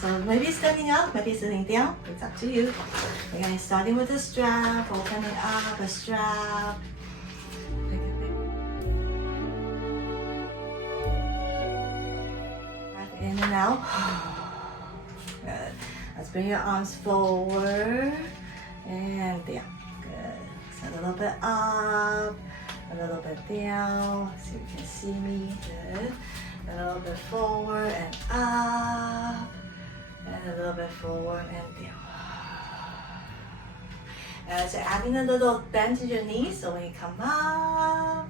So maybe standing up, maybe sitting down. It's up to you. Again, starting with the strap, opening up a strap. Breath in and out. Good. Let's bring your arms forward and down. Good. So a little bit up, a little bit down. So you can see me. Good. A little bit forward and up. And a little bit forward and down. So adding a little bend to your knees. So when you come up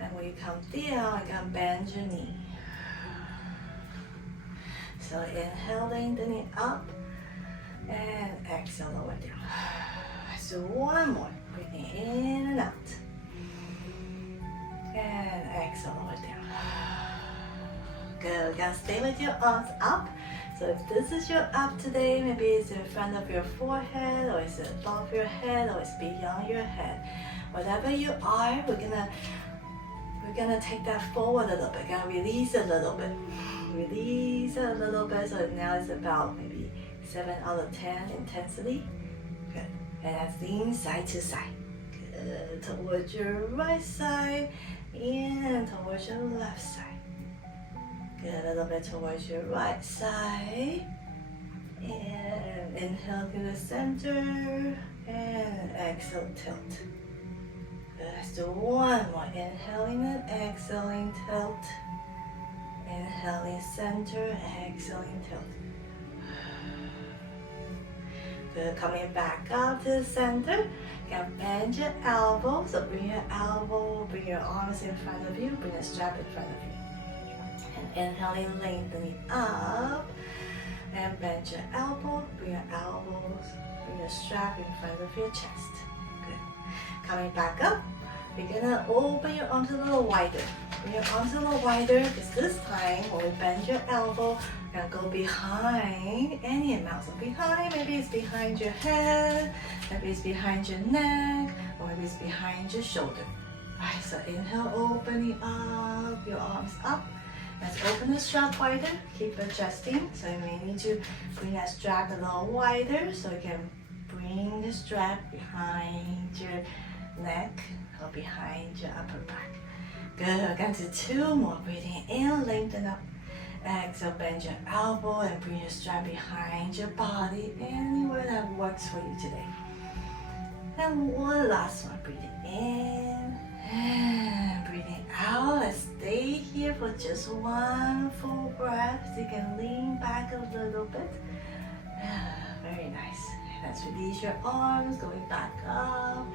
and when you come down, you can bend your knee. So inhale, lengthening up and exhale, lower down. So one more. Breathing in and out. And exhale, lower down. Good. Again, stay with your arms up. So if this is your up today, maybe it's in front of your forehead, or it's above your head, or it's beyond your head. Whatever you are, we're gonna take that forward a little bit. Gonna release a little bit. Release a little bit. So now it's about maybe 7 out of 10 intensity. Good. And that's lean side to side. Good. Towards your right side and towards your left side. Good, a little bit towards your right side. And inhale to the center. And exhale, tilt. Good, let's do one more. Inhaling and exhaling, tilt. Inhaling center, exhaling, tilt. Good, coming back up to the center. You can bend your elbow. So bring your elbow, bring your arms in front of you, bring a strap in front of you. Inhaling, lengthening up, and bend your elbow, bring your elbows, bring your strap in front of your chest. Good. Coming back up, you're gonna open your arms a little wider. Bring your arms a little wider, because this time when we bend your elbow, we're gonna go behind any amount. So behind, maybe it's behind your head, maybe it's behind your neck, or maybe it's behind your shoulder. Alright, so inhale, opening up, your arms up. Let's open the strap wider, keep adjusting. So you may need to bring that strap a little wider so you can bring the strap behind your neck or behind your upper back. Good, again to 2 more. Breathing in, lengthen up. Exhale, bend your elbow and bring your strap behind your body, anywhere that works for you today. And one last one, breathing in and breathing out. Let's stay here for just one full breath. So you can lean back a little bit. Very nice. Let's release your arms, going back up,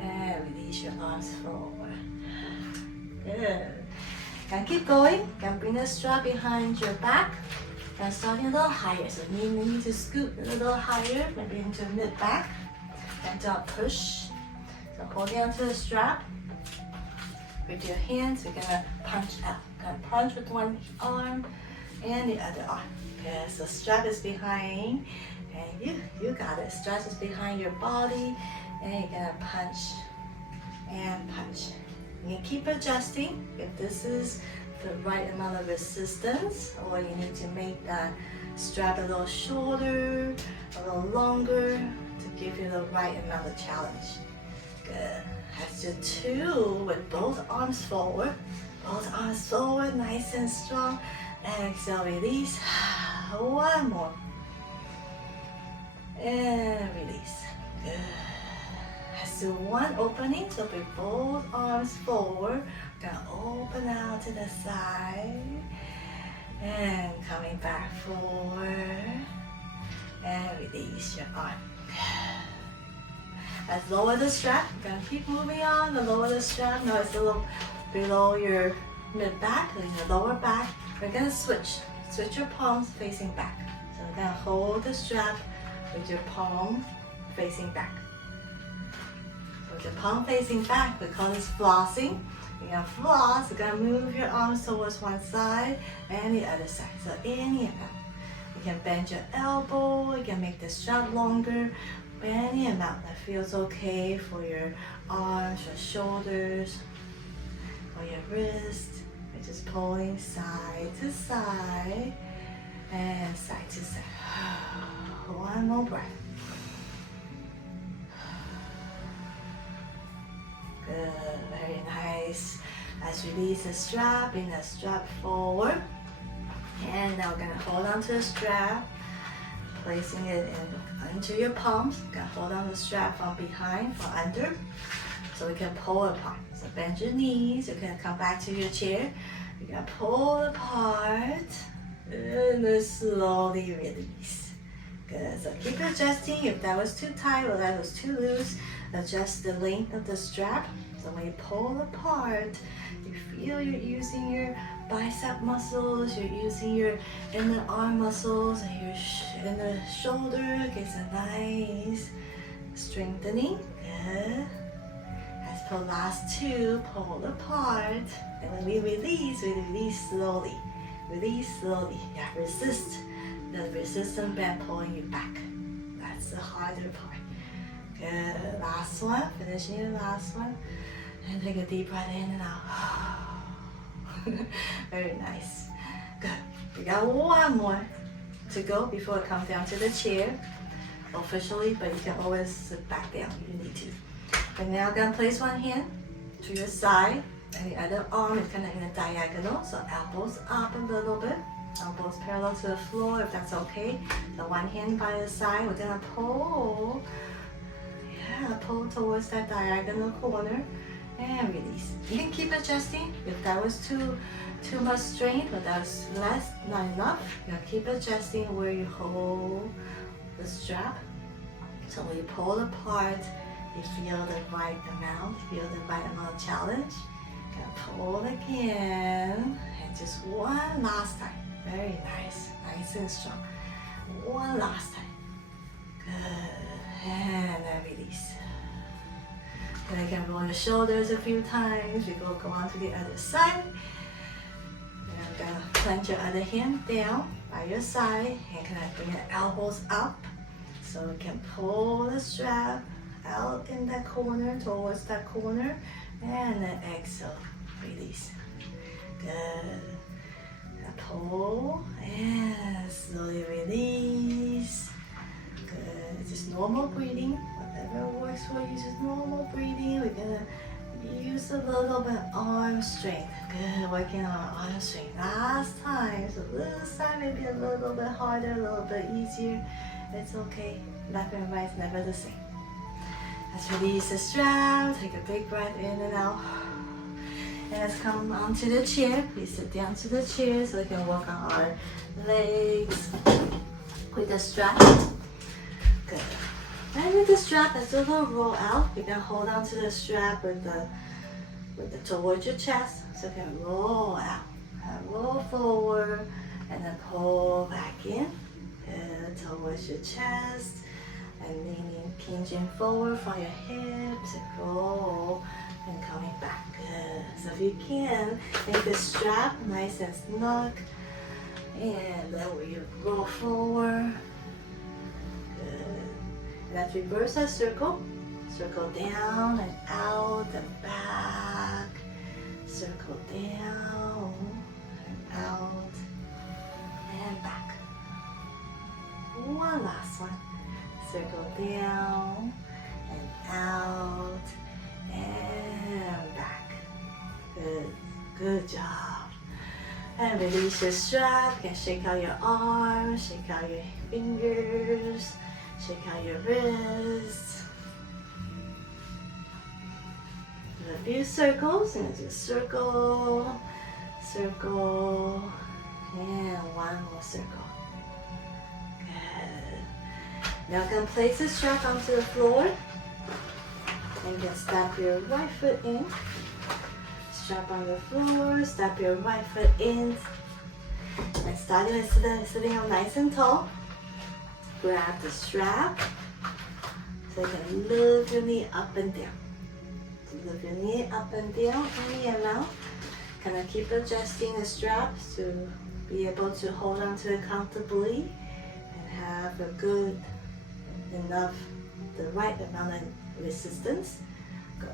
and release your arms forward. Good. Can keep going. Can bring the strap behind your back. And starting a little higher. So you need to scoot a little higher, maybe into mid back. And don't push. So holding onto the strap. With your hands, we're gonna punch out. Gonna punch with one arm and the other arm. Okay, so strap is behind, and you got it. Strap is behind your body, and you're gonna punch and punch. You can keep adjusting if this is the right amount of resistance, or you need to make that strap a little shorter, a little longer to give you the right amount of challenge. Good. Let's do 2 with both arms forward. Both arms forward, nice and strong. Exhale, release. One more. And release. Good. Let's do 1 opening. So with both arms forward, we're gonna open out to the side. And coming back forward. And release your arm. Let's lower the strap. We're gonna keep moving on. Lower the strap. Now it's a little below your mid back, and your lower back. We're gonna switch. Switch your palms facing back. So we're gonna hold the strap with your palm facing back. With your palm facing back, we call this flossing. You're gonna floss. You're gonna move your arms towards one side and the other side. So any amount. You can bend your elbow. You can make the strap longer. Any amount that feels okay for your arms, your shoulders, or your wrist. We're just pulling side to side and side to side. more breath. Good, very nice. Let's release the strap, bring the strap forward. And now we're gonna hold on to the strap, placing it into your palms. You're gonna hold on the strap from behind, from under, so we can pull apart. So bend your knees, you're gonna come back to your chair. You're gonna pull apart, and then slowly release. Good, so keep adjusting. If that was too tight or that was too loose, adjust the length of the strap. So when you pull apart, you feel you're using your bicep muscles, you're using your inner arm muscles, and your inner shoulder gets a nice strengthening. Good. As for last two, pull apart. And when we release slowly. Release slowly. Yeah, resist. The resistance band pulling you back. That's the harder part. Good. Last one. Finishing the last one. And take a deep breath in and out. Very nice. Good. We got one more to go before it comes down to the chair. Officially, but you can always sit back down if you need to. And now I'm gonna place one hand to your side, and the other arm is kind of in a diagonal, so elbows up a little bit. Elbows parallel to the floor, if that's okay. So one hand by the side, we're gonna pull. Yeah, pull towards that diagonal corner. And release. You can keep adjusting. If that was too much strain, but that was not enough, you can keep adjusting where you hold the strap. So when you pull apart, you feel the right amount, feel the right amount of challenge. Gonna pull again, and just one last time. Very nice, nice and strong. One last time. Good, and then release. Then you can roll your shoulders a few times. We go on to the other side. And I'm gonna plant your other hand down by your side and kind of bring your elbows up so we can pull the strap out in that corner, towards that corner, and then exhale, release. Good. And pull and slowly release. Good. Just normal breathing. Whatever works for you, just normal breathing. We're gonna use a little bit arm strength. Good, working on arm strength. Last time, so this side maybe a little bit harder, a little bit easier. It's okay. Left and right is never the same. Let's release the strap. Take a big breath in and out. And let's come onto the chair. Please sit down to the chair so we can work on our legs with the strap. Good. And with the strap, as a little roll out, you can hold on to the strap with the towards your chest, so you can roll out, and roll forward, and then pull back in, towards your chest, and leaning, hinging forward from your hips, and roll, and coming back. Good. So if you can, make the strap nice and snug, and then we roll forward. Let's reverse our circle. Circle down and out and back. Circle down and out and back. One last one. Circle down and out and back. Good. Good job. And release your strap. You can shake out your arms, shake out your fingers. Shake out your wrists. Do a few circles, and just circle, circle, and one more circle. Good. Now you can place the strap onto the floor, and you can step your right foot in. Strap on the floor, step your right foot in, and starting with sitting up nice and tall. Grab the strap so you can lift your knee up and down. So lift your knee up and down any amount. Kind of keep adjusting the straps to be able to hold on to it comfortably and have a good enough, the right amount of resistance. Good.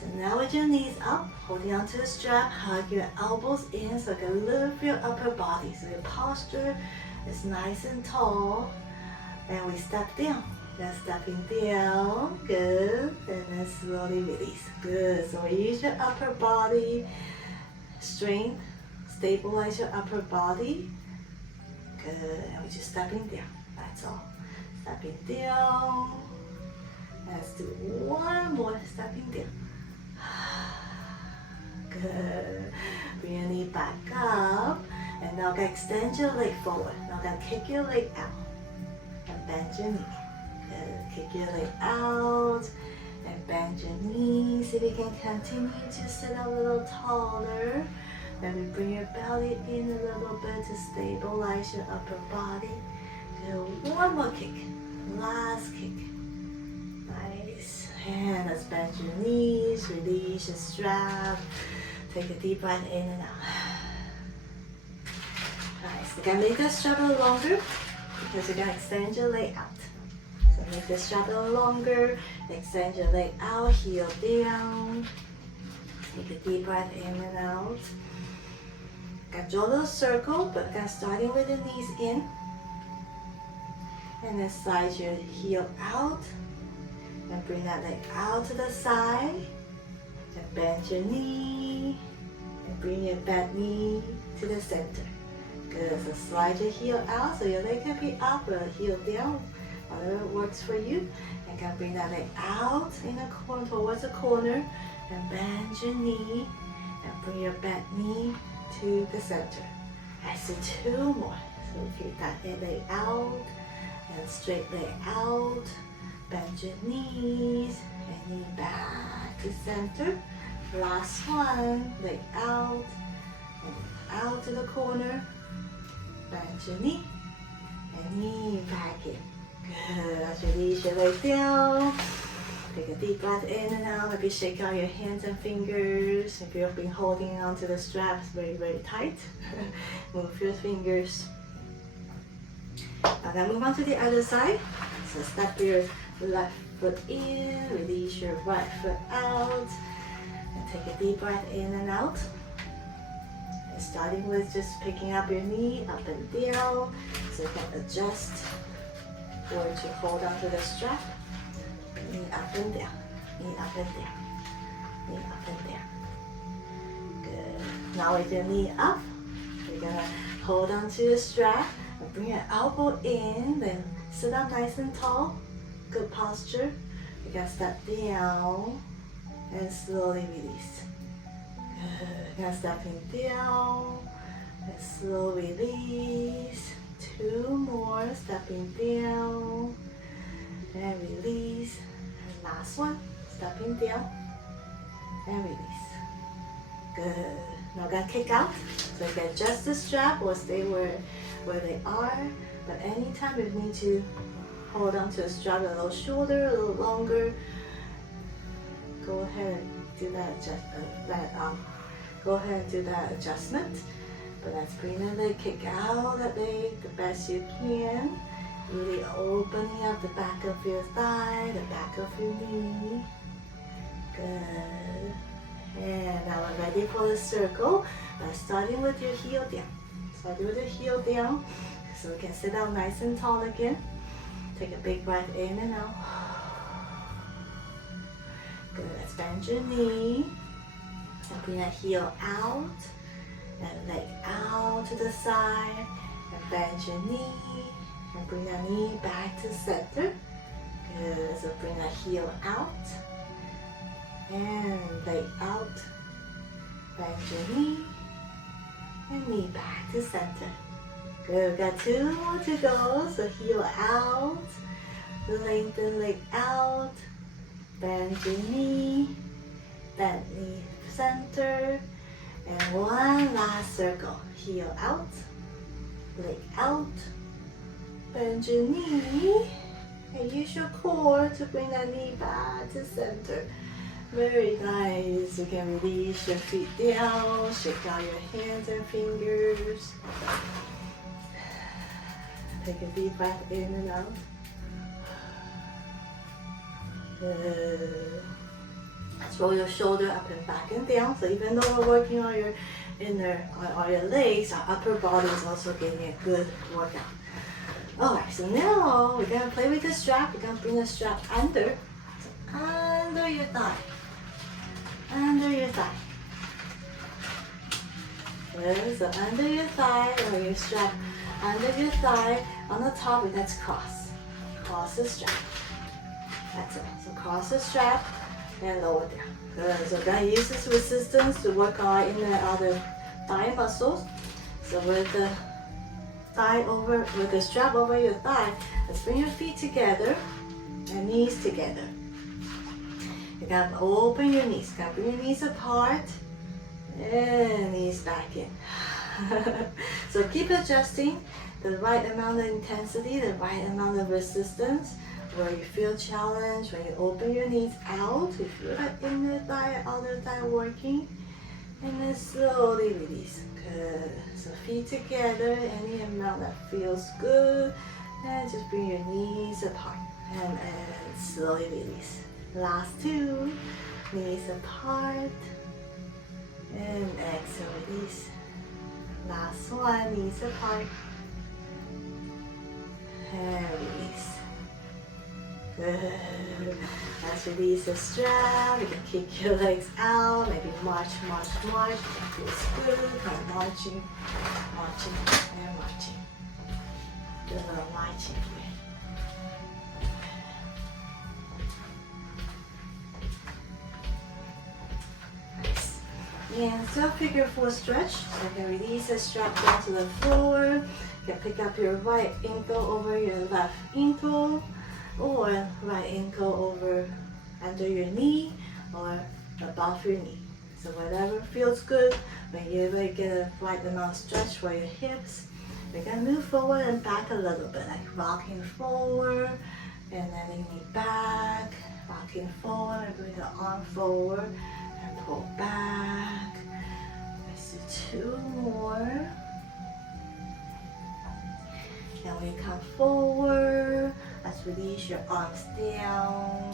So now with your knees up, holding on to the strap, hug your elbows in so you can lift your upper body. So your posture is nice and tall. And we step down. Just stepping down. Good. And then slowly release. Good. So we use your upper body strength. Stabilize your upper body. Good. And we're just stepping down. That's all. Stepping down. Let's do one more. Stepping down. Good. Bring your knee back up. And now extend your leg forward. Now kick your leg out. And bend your knee. Good. Kick your leg out. And bend your knees. If you can continue to sit up a little taller. Then we bring your belly in a little bit to stabilize your upper body. Good. One more kick. Last kick. Nice. And let's bend your knees. Release your strap. Take a deep breath in and out. Nice. You can make the strap a little longer because you're going to extend your leg out. So make the strap a little longer. Extend your leg out. Heel down. Take a deep breath in and out. Draw a little circle, but starting with the knees in. And then slide your heel out. And bring that leg out to the side. And bend your knee. And bring your bent knee to the center. Good. So slide your heel out so your leg can be up or heel down. Whatever works for you. And can bring that leg out in the corner towards the corner. And bend your knee. And bring your bent knee to the center. Let's do two more. So keep that leg out and straight leg out. Bend your knees and knee back to center. Last one. Leg out and out to the corner. Bend your knee and knee back in. Good. As you release your leg down. Take a deep breath in and out. Maybe shake out your hands and fingers. If you've been holding on to the straps very, very tight, move your fingers. Now then move on to the other side. So step your left foot in, release your right foot out, and take a deep breath in and out. And starting with just picking up your knee up and down, so you can adjust or to hold on to the strap. Knee up and down, knee up and down, knee up and down. Good. Now with your knee up, you're gonna hold on to the strap and bring your elbow in, then sit up nice and tall. Good posture. You can step down and slowly release. Good. Now stepping down and slow release. Two more. Stepping down and release. And last one. Stepping down and release. Good. Now gonna kick out. So you can adjust the strap or stay where they are. But anytime you need to hold on to the strap a little shorter, a little longer, go ahead and do that adjustment. But let's bring the leg, kick out that leg the best you can. Really opening up the back of your thigh, the back of your knee. Good. And now we're ready for the circle. Starting with your heel down. Starting with your heel down. So we can sit down nice and tall again. Take a big breath in and out. Good. Let's bend your knee. And bring that heel out. And leg out to the side. And bend your knee. And bring that knee back to center. Good. So bring that heel out. And leg out. Bend your knee. And knee back to center. Good, we've got two more to go. So heel out, lengthen leg out, bend your knee, bend knee center, and one last circle. Heel out, leg out, bend your knee, and use your core to bring that knee back to center. Very nice. You can release your feet down, shake out your hands and fingers. Take a deep breath in and out. Good. Let's roll your shoulder up and back and down. So even though we're working on your inner, on your legs, our upper body is also getting a good workout. Alright, so now we're gonna play with the strap. We're gonna bring the strap under. So under your thigh. Under your thigh. Good, so under your thigh, or your strap under your thigh. On the top, let's cross. Cross the strap. That's it. So cross the strap and lower down. Good. So we're gonna use this resistance to work our inner and outer thigh muscles. So with the with the strap over your thigh, let's bring your feet together and knees together. You gotta open your knees. You gotta bring your knees apart and knees back in. So keep adjusting the right amount of intensity, the right amount of resistance. Where you feel challenged, when you open your knees out, you feel that inner thigh, outer thigh working, and then slowly release. Good. So feet together, any amount that feels good, and just bring your knees apart, and slowly release. Last two, knees apart, and exhale, release. Last one, knees apart, and release. Good. Let's release the strap. You can kick your legs out. Maybe march, march, march. That feels good. Come marching, marching, and marching. Do a little marching here. Nice. And so figure 4 stretch. So you can release the strap down to the floor. You can pick up your right ankle over your left ankle, or right ankle over under your knee or above your knee. So whatever feels good. When you're able to get a right amount of stretch for your hips, we're gonna move forward and back a little bit, like rocking forward and then leaning back, rocking forward and bring the arm forward and pull back. Let's do 2 more. And when you come forward, let's release your arms down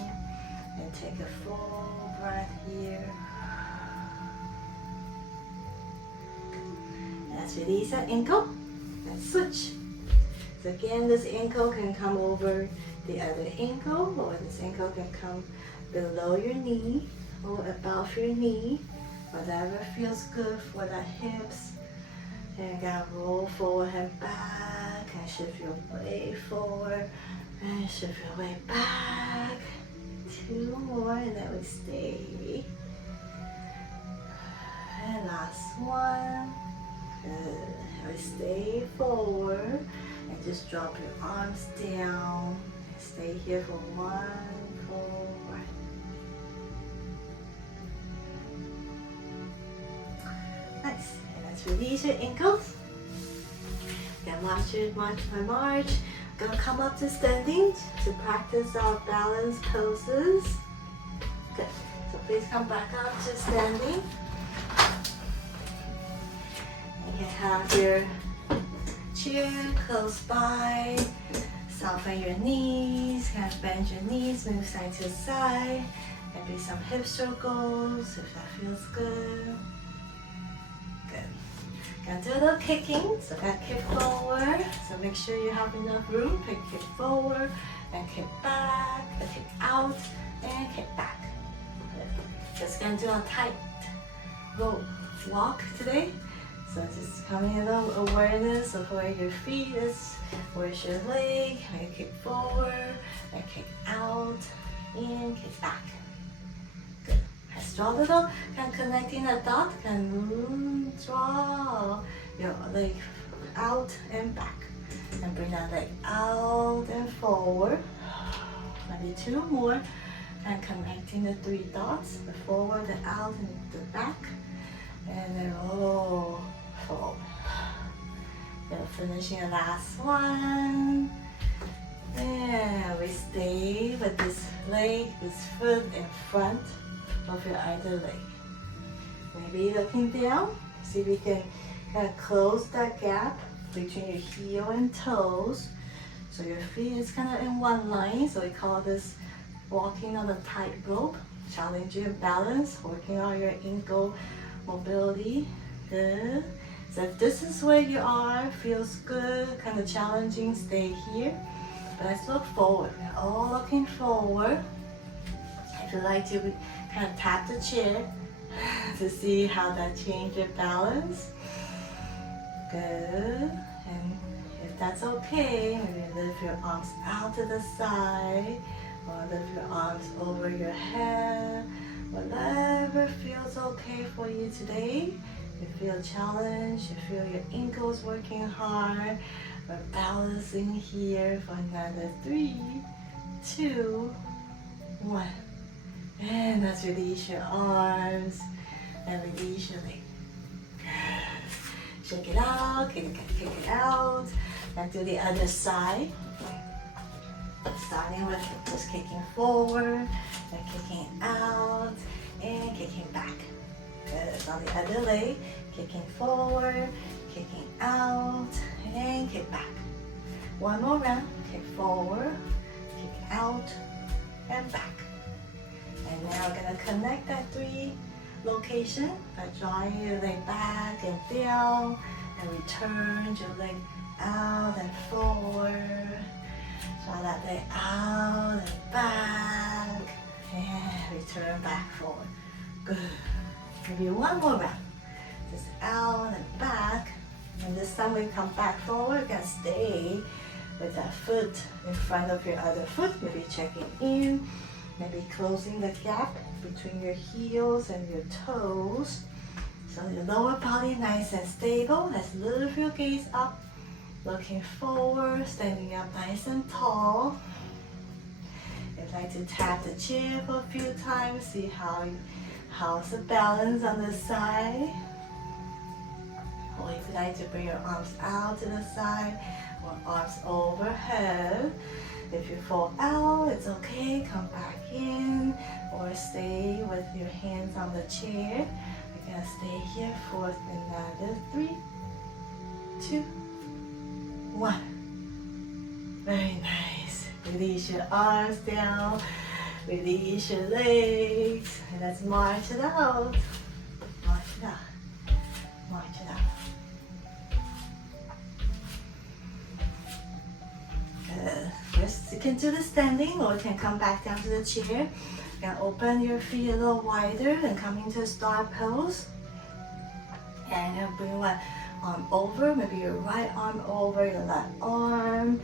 and take a full breath here. Let's release that ankle and switch. So again, this ankle can come over the other ankle, or this ankle can come below your knee or above your knee. Whatever feels good for the hips. And you're gonna roll forward and back and shift your weight forward and shift your weight back. 2 more and then we stay. And last one. Good. And we stay forward and just drop your arms down. Stay here for 1 full breath. Nice. And let's release your ankles. Then march, march by march. Gonna come up to standing to practice our balance poses. Good. So please come back up to standing. You can have your chair close by. Soften your knees. Kind of bend your knees. Move side to side. Maybe some hip circles if that feels good. Gonna do a little kicking, so gonna kick forward. So make sure you have enough room. Kick forward and kick back, and kick out and kick back. Just gonna do a tight rope walk today. So just coming a little awareness of where your feet is, where's your leg. When you kick forward and kick out and kick back. Draw a little, kind of connecting the dot, can draw your leg out and back. And bring that leg out and forward. Maybe 2 more. And connecting the 3 dots, the forward, the out, and the back. And then roll forward. Then finishing the last one. And we stay with this leg, this foot in front of your either leg. Maybe looking down, see if you can kind of close that gap between your heel and toes. So your feet is kind of in one line, so we call this walking on a tightrope, challenge your balance, working on your ankle mobility. Good. So if this is where you are, feels good, kind of challenging, stay here. But let's look forward. We're all looking forward. If you like to kind of tap the chair to see how that changes your balance. Good. And if that's okay, maybe lift your arms out to the side or lift your arms over your head. Whatever feels okay for you today. You feel challenged, you feel your ankles working hard. We're balancing here for another 3, 2, 1. And let's release your arms and release your leg. Shake it out, kick it out. And do the other side. Starting with just kicking forward, then kicking out, and kicking back. Good. On the other leg, kicking forward, kicking out, and kick back. One more round. Kick forward, kick out, and back. And now we're going to connect that 3 location by drawing your leg back and down, and return your leg out and forward. Draw that leg out and back, and return back forward. Good. Maybe one more round. Just out and back. And this time we come back forward, you can stay with that foot in front of your other foot. Maybe checking in, maybe closing the gap between your heels and your toes. So your lower body nice and stable. Let's lift your gaze up, looking forward, standing up nice and tall. If you'd like to tap the chair for a few times, see how's the balance on the side. Or if you'd like to bring your arms out to the side or arms overhead. If you fall out, it's okay, come back in or stay with your hands on the chair. We're gonna stay here for another 3, 2, 1. Very nice. Release your arms down, release your legs, and let's march it out. March it out. March it out. First, you can do the standing, or you can come back down to the chair. You can open your feet a little wider and come into star pose. And you're gonna bring one arm over, maybe your right arm over your left arm.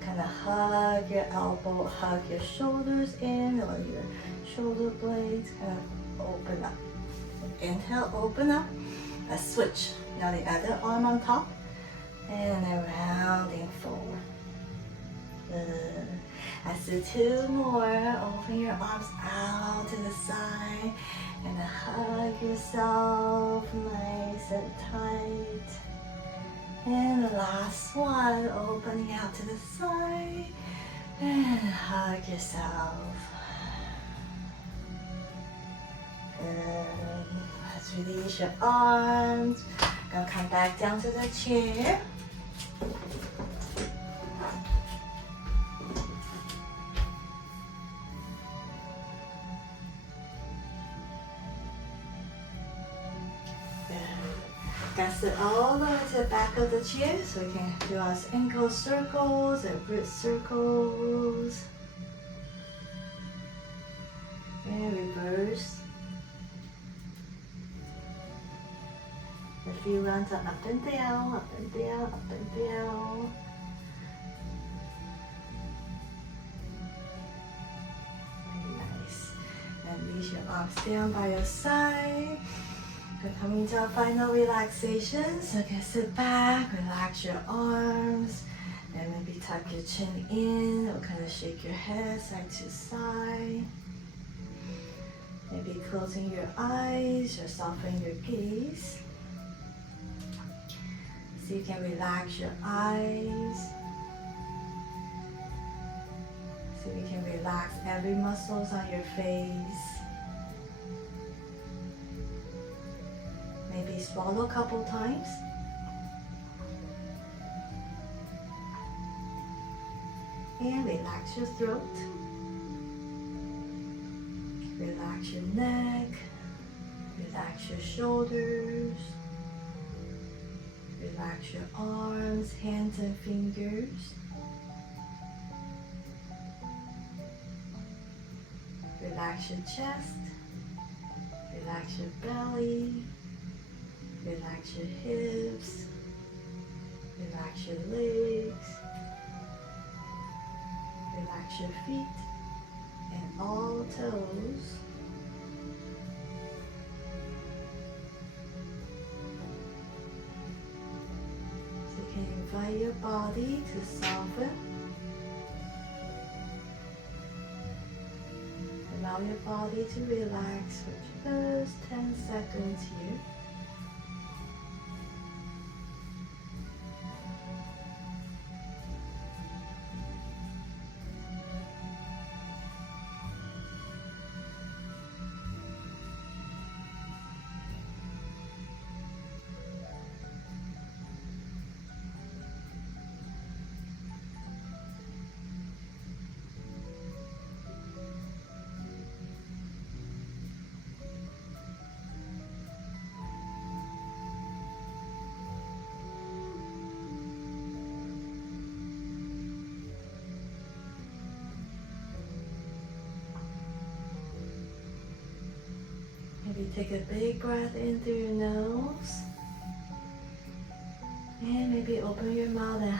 Kind of hug your elbow, hug your shoulders in, or your shoulder blades kind of open up. Inhale, open up. Let's switch. Now the other arm on top, and then rounding forward. Good. Let's do 2 more. Open your arms out to the side and hug yourself nice and tight. And the last one, opening out to the side and hug yourself. Good. Let's release your arms. Gonna come back down to the chair. Gonna sit all the way to the back of the chair so we can do our ankle circles and wrist circles. And reverse. A few rounds of up and down, up and down, up and down. Very nice. And release your arms down by your side. We're coming to our final relaxation. So you can sit back, relax your arms, and maybe tuck your chin in, or kind of shake your head side to side. Maybe closing your eyes or softening your gaze. So you can relax your eyes. So you can relax every muscles on your face. Maybe swallow a couple times. And relax your throat. Relax your neck. Relax your shoulders. Relax your arms, hands, and fingers. Relax your chest. Relax your belly. Relax your hips. Relax your legs. Relax your feet and all toes. So you can invite your body to soften. Allow your body to relax for just 10 seconds here. Maybe take a big breath in through your nose. And maybe open your mouth and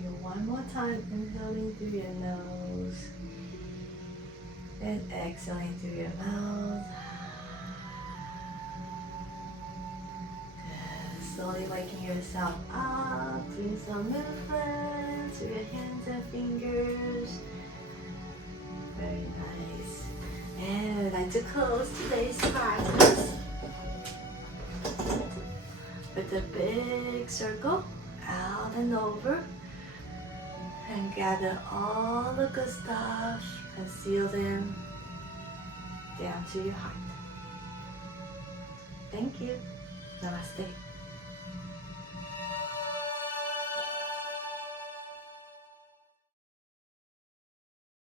maybe one more time, inhaling through your nose. And exhaling through your mouth. Good. Slowly waking yourself up, doing some movements with your hands and fingers. Very nice. And I'd like to close today's practice with a big circle out and over, and gather all the good stuff and seal them down to your heart. Thank you. Namaste.